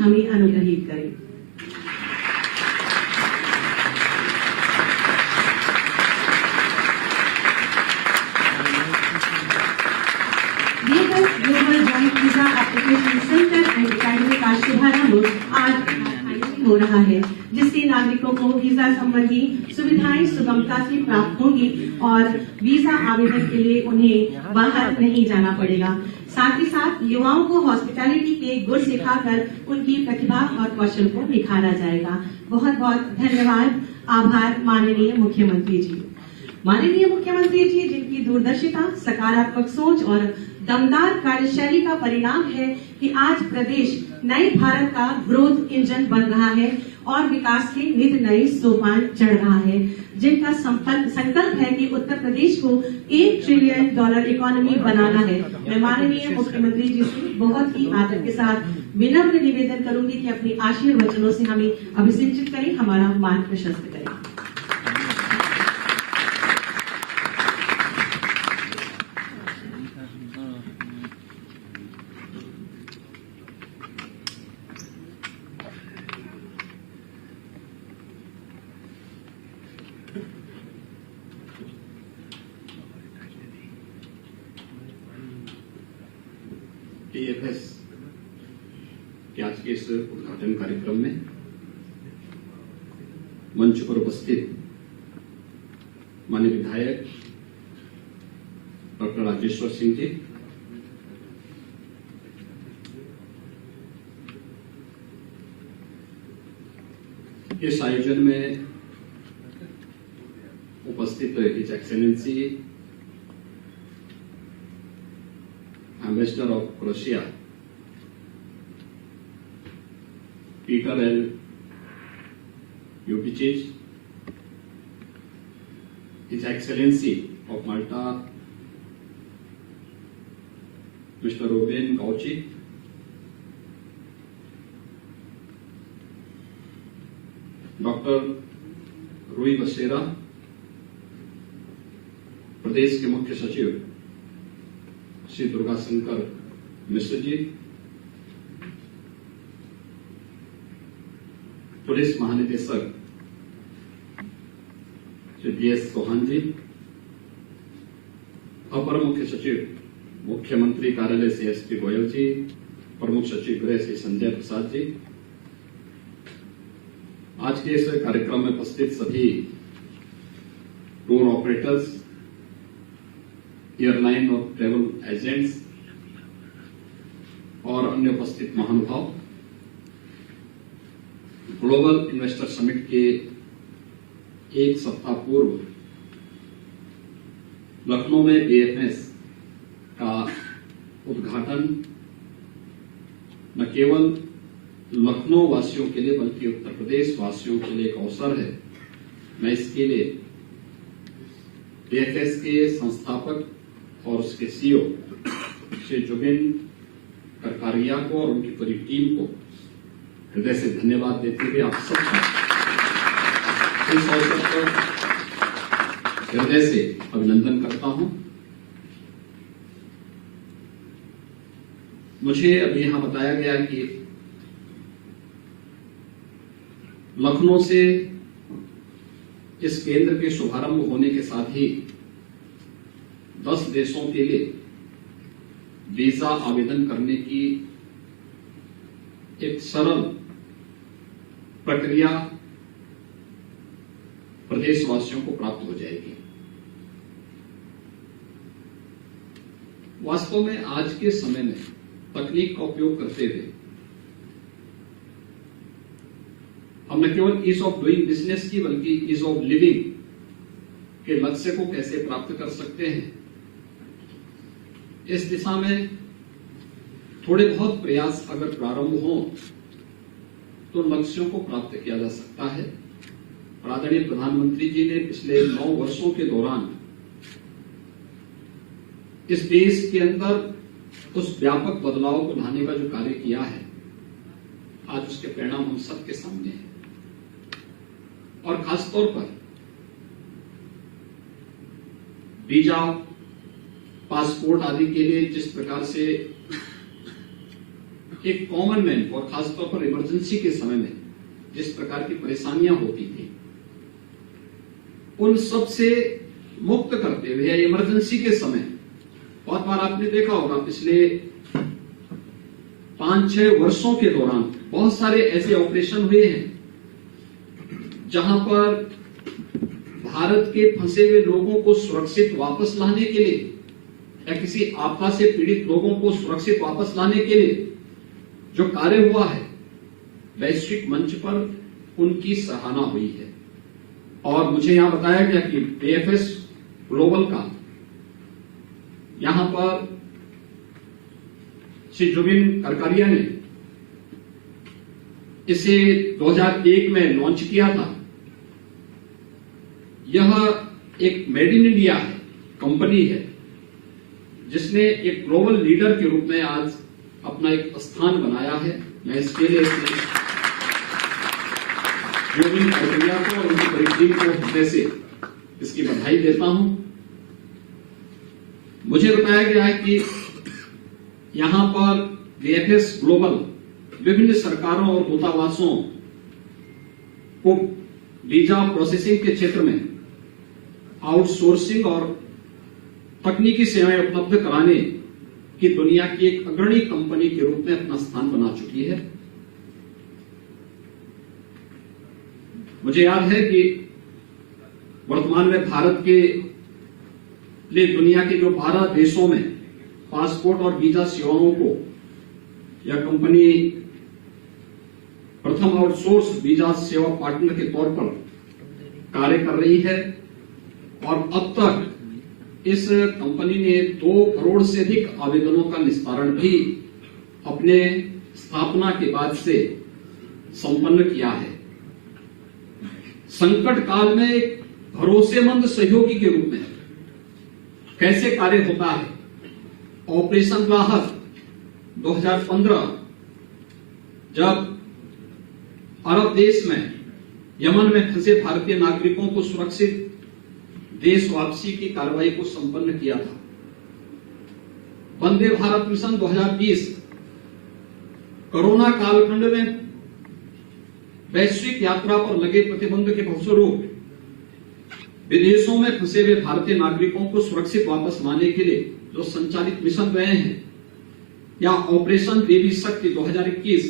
हमें अनुग्रहित करें। Global joint visa application centre and academy का शुभारंभ आज हो रहा है, जिससे नागरिकों को वीजा संबंधी सुविधाएं सुगमता से प्राप्त होंगी और वीजा आवेदन के लिए उन्हें बाहर नहीं जाना पड़ेगा। साथ ही साथ युवाओं को हॉस्पिटैलिटी के गुण सिखाकर उनकी प्रतिभा और कौशल को निखारा जाएगा। बहुत बहुत धन्यवाद, आभार माननीय मुख्यमंत्री जी। माननीय मुख्यमंत्री जी, जिनकी दूरदर्शिता, सकारात्मक सोच और दमदार कार्यशैली का परिणाम है कि आज प्रदेश नए भारत का ग्रोथ इंजन बन रहा है और विकास के नित नए सोपान चढ़ रहा है, जिनका संकल्प है कि उत्तर प्रदेश को $1 ट्रिलियन इकोनॉमी बनाना है। मैं माननीय मुख्यमंत्री जी से बहुत ही आदर के साथ विनम्र निवेदन करूंगी कि अपनी आशीर्वचनों से हमें अभिसिंचित करें, हमारा मार्ग प्रशस्त करें। TFS के आज के इस उद्घाटन कार्यक्रम में मंच पर उपस्थित माननीय विधायक डॉक्टर राजेश्वर सिंह जी, इस आयोजन में उपस्थित his excellency ambassador of Croatia Peter L यूटिचिच, his excellency of Malta mister Reuben Gauci, doctor Rui बसेरा, प्रदेश के मुख्य सचिव श्री दुर्गा शंकर मिश्र जी, पुलिस महानिदेशक श्री BS चौहान जी, अपर मुख्य सचिव मुख्यमंत्री कार्यालय से SP गोयल जी, प्रमुख सचिव गृह श्री संजय प्रसाद जी, आज के इस कार्यक्रम में उपस्थित सभी टूर ऑपरेटर्स, एयरलाइन और ट्रेवल एजेंट्स और अन्य उपस्थित महानुभाव, ग्लोबल इन्वेस्टर समिट के एक सप्ताह पूर्व लखनऊ में BFS का उद्घाटन न केवल लखनऊ वासियों के लिए बल्कि उत्तर प्रदेश वासियों के लिए एक अवसर है। मैं इसके लिए BFS के संस्थापक और उसके CEO श्री जुबिन करकारिया को और उनकी पूरी टीम को हृदय से धन्यवाद देते हुए आप सबका इस अवसर पर हृदय से अभिनंदन करता हूं। मुझे अभी यहां बताया गया कि लखनऊ से इस केंद्र के शुभारंभ होने के साथ ही 10 देशों के लिए वीजा आवेदन करने की एक सरल प्रक्रिया प्रदेशवासियों को प्राप्त हो जाएगी। वास्तव में आज के समय में तकनीक का उपयोग करते हुए हम न केवल ईज ऑफ डूइंग बिजनेस की बल्कि ईज ऑफ लिविंग के लक्ष्य को कैसे प्राप्त कर सकते हैं, इस दिशा में थोड़े बहुत प्रयास अगर प्रारंभ हो तो लक्ष्यों को प्राप्त किया जा सकता है। आदरणीय प्रधानमंत्री जी ने पिछले 9 वर्षों के दौरान इस देश के अंदर उस व्यापक बदलाव को लाने का जो कार्य किया है, आज उसके परिणाम हम सबके सामने हैं। और खासतौर पर वीजा, पासपोर्ट आदि के लिए जिस प्रकार से एक कॉमन मैन और खासतौर पर इमरजेंसी के समय में जिस प्रकार की परेशानियां होती थी, उन सब से मुक्त करते हुए इमरजेंसी के समय बहुत बार आपने देखा होगा पिछले 5-6 वर्षों के दौरान बहुत सारे ऐसे ऑपरेशन हुए हैं जहां पर भारत के फंसे हुए लोगों को सुरक्षित वापस लाने के लिए या किसी आपदा से पीड़ित लोगों को सुरक्षित वापस लाने के लिए जो कार्य हुआ है, वैश्विक मंच पर उनकी सराहना हुई है। और मुझे यहां बताया गया कि AFS ग्लोबल का यहां पर श्री जुबिन करकारिया ने इसे 2001 में लॉन्च किया था। यह एक मेड इन इंडिया है, कंपनी है जिसने एक ग्लोबल लीडर के रूप में आज अपना एक स्थान बनाया है। मैं इसके लिए जुबिन करकारिया को और उनकी पूरी टीम को हृदय से इसकी बधाई देता हूं। मुझे बताया गया है कि यहां पर AFS ग्लोबल विभिन्न सरकारों और दूतावासों को वीजा प्रोसेसिंग के क्षेत्र में आउटसोर्सिंग और तकनीकी सेवाएं उपलब्ध कराने की दुनिया की एक अग्रणी कंपनी के रूप में अपना स्थान बना चुकी है। मुझे याद है कि वर्तमान में भारत के लिए दुनिया के जो 12 देशों में पासपोर्ट और वीजा सेवाओं को यह कंपनी प्रथम आउटसोर्स वीजा सेवा पार्टनर के तौर पर कार्य कर रही है और अब तक इस कंपनी ने 2 करोड़ से अधिक आवेदनों का निस्तारण भी अपने स्थापना के बाद से संपन्न किया है। संकट काल में एक भरोसेमंद सहयोगी के रूप में कैसे कार्य होता है। ऑपरेशन राहत 2015 जब अरब देश में यमन में फंसे भारतीय नागरिकों को सुरक्षित देश वापसी की कार्रवाई को संपन्न किया था। वंदे भारत मिशन 2020 कोरोना कालखंड में वैश्विक यात्रा पर लगे प्रतिबंध के फलस्वरूप विदेशों में फंसे हुए भारतीय नागरिकों को सुरक्षित वापस लाने के लिए जो संचालित मिशन रहे हैं, या ऑपरेशन देवी शक्ति 2021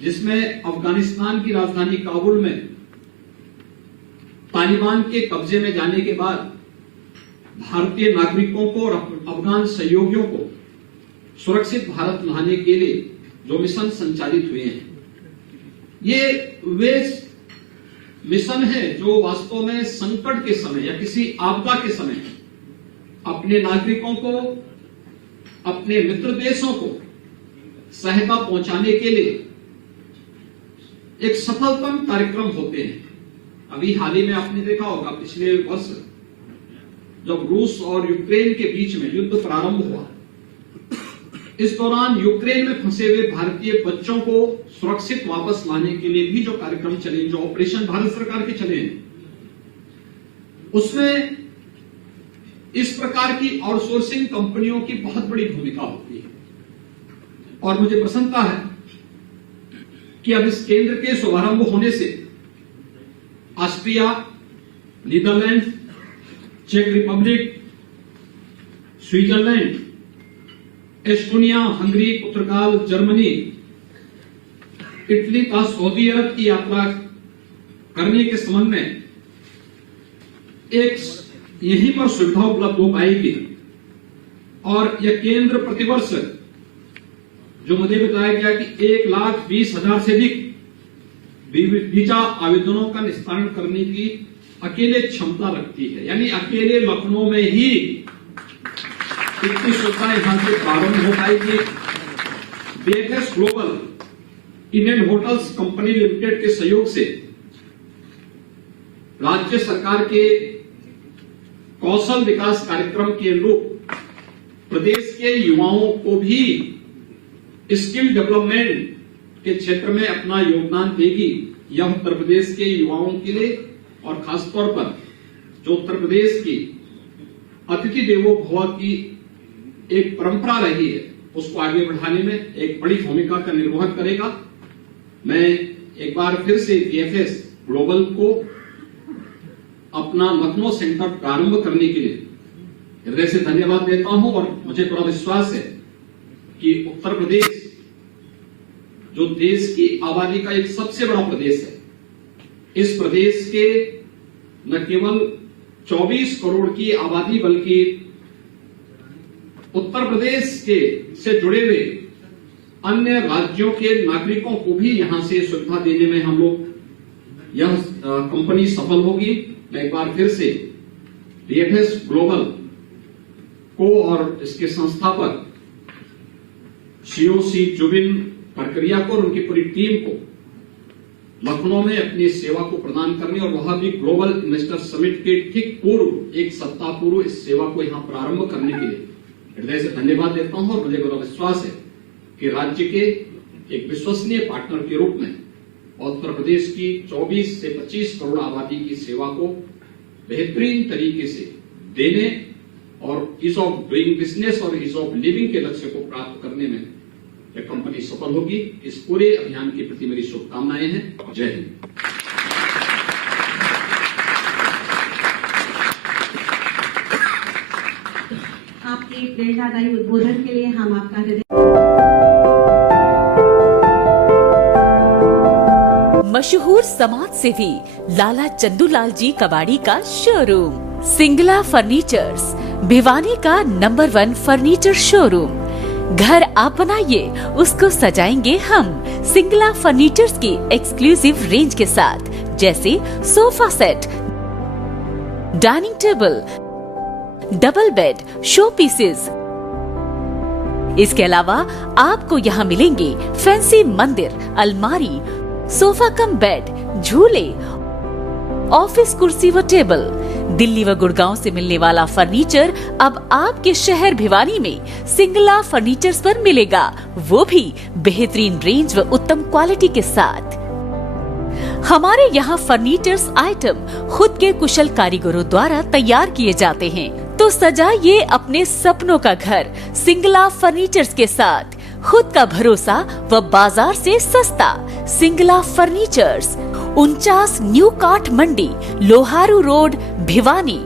जिसमें अफगानिस्तान की राजधानी काबुल में तालिबान के कब्जे में जाने के बाद भारतीय नागरिकों को और अफगान सहयोगियों को सुरक्षित भारत लाने के लिए जो मिशन संचालित हुए हैं, ये वे मिशन है जो वास्तव में संकट के समय या किसी आपदा के समय अपने नागरिकों को, अपने मित्र देशों को सहायता पहुंचाने के लिए एक सफलतम कार्यक्रम होते हैं। अभी हाल ही में आपने देखा होगा पिछले वर्ष जब रूस और यूक्रेन के बीच में युद्ध प्रारंभ हुआ, इस दौरान यूक्रेन में फंसे हुए भारतीय बच्चों को सुरक्षित वापस लाने के लिए भी जो कार्यक्रम चले, जो ऑपरेशन भारत सरकार के चले हैं, उसमें इस प्रकार की आउटसोर्सिंग कंपनियों की बहुत बड़ी भूमिका होती है। और मुझे प्रसन्नता है कि अब इस केंद्र के शुभारंभ होने से ऑस्ट्रिया, नीदरलैंड, चेक रिपब्लिक, स्विट्जरलैंड, एस्टोनिया, हंगरी, पुर्तगाल, जर्मनी, इटली का सऊदी अरब की यात्रा करने के संबंध में एक यहीं पर सुविधा उपलब्ध हो पाएगी। और यह केंद्र प्रतिवर्ष जो मुझे बताया गया कि 1,20,000 से अधिक वीजा आवेदनों का निस्तारण करने की अकेले क्षमता रखती है। यानी अकेले लखनऊ में ही इतनी सुविधा यहां से प्रारंभ हो पाएगी। AFS global Indian hotels company limited के सहयोग से राज्य सरकार के कौशल विकास कार्यक्रम के अनुरूप प्रदेश के युवाओं को भी स्किल डेवलपमेंट के क्षेत्र में अपना योगदान देगी। यह उत्तर प्रदेश के युवाओं के लिए और खासतौर पर जो उत्तर प्रदेश की अतिथि देवो भव की एक परंपरा रही है, उसको आगे बढ़ाने में एक बड़ी भूमिका का निर्वहन करेगा। मैं एक बार फिर से VFS ग्लोबल को अपना लखनऊ सेंटर प्रारंभ करने के लिए हृदय से धन्यवाद देता हूं और मुझे पूरा विश्वास है कि उत्तर प्रदेश जो देश की आबादी का एक सबसे बड़ा प्रदेश है, इस प्रदेश के न केवल 24 करोड़ की आबादी बल्कि उत्तर प्रदेश के से जुड़े हुए अन्य राज्यों के नागरिकों को भी यहां से सुविधा देने में हम लोग यह कंपनी सफल होगी। मैं एक बार फिर से VFS ग्लोबल को और इसके संस्थापक COC जुबिन करकरिया को और उनकी पूरी टीम को लखनऊ में अपनी सेवा को प्रदान करने और वह भी ग्लोबल इन्वेस्टर समिट के ठीक पूर्व एक सप्ताह पूर्व इस सेवा को यहां प्रारंभ करने के लिए हृदय से धन्यवाद देता हूं और मुझे बड़ा विश्वास है कि राज्य के एक विश्वसनीय पार्टनर के रूप में उत्तर प्रदेश की 24 से 25 करोड़ आबादी की सेवा को बेहतरीन तरीके से देने और ईज ऑफ डूइंग बिजनेस और ईज ऑफ लिविंग के लक्ष्य को प्राप्त करने में यह कंपनी सफल होगी। इस पूरे अभियान के प्रति मेरी शुभकामनाएं हैं। जय हिंद। आपके प्रेरणादायी उद्बोधन के लिए हम आपका हृदय। मशहूर समाज सेवी लाला चंदूलाल जी कबाड़ी का शोरूम सिंगला फर्नीचर्स, भिवानी का नंबर 1 फर्नीचर शोरूम। घर आप बनाइए, उसको सजाएंगे हम। सिंगला फर्नीचर्स की एक्सक्लूसिव रेंज के साथ, जैसे sofa set, dining table, double bed, show pieces. इसके अलावा आपको यहाँ मिलेंगे फैंसी मंदिर, अलमारी, सोफा कम बेड, झूले, ऑफिस कुर्सी व टेबल। दिल्ली व गुड़गांव से मिलने वाला फर्नीचर अब आपके शहर भिवानी में सिंगला फर्नीचर्स पर मिलेगा, वो भी बेहतरीन रेंज व उत्तम क्वालिटी के साथ। हमारे यहाँ फर्नीचर्स आइटम खुद के कुशल कारीगरों द्वारा तैयार किए जाते हैं। तो सजाइए अपने सपनों का घर सिंगला फर्नीचर्स के साथ। खुद का भरोसा व बाजार से सस्ता। सिंगला फर्नीचर्स, 49 न्यू काठ मंडी, लोहारू रोड, भिवानी।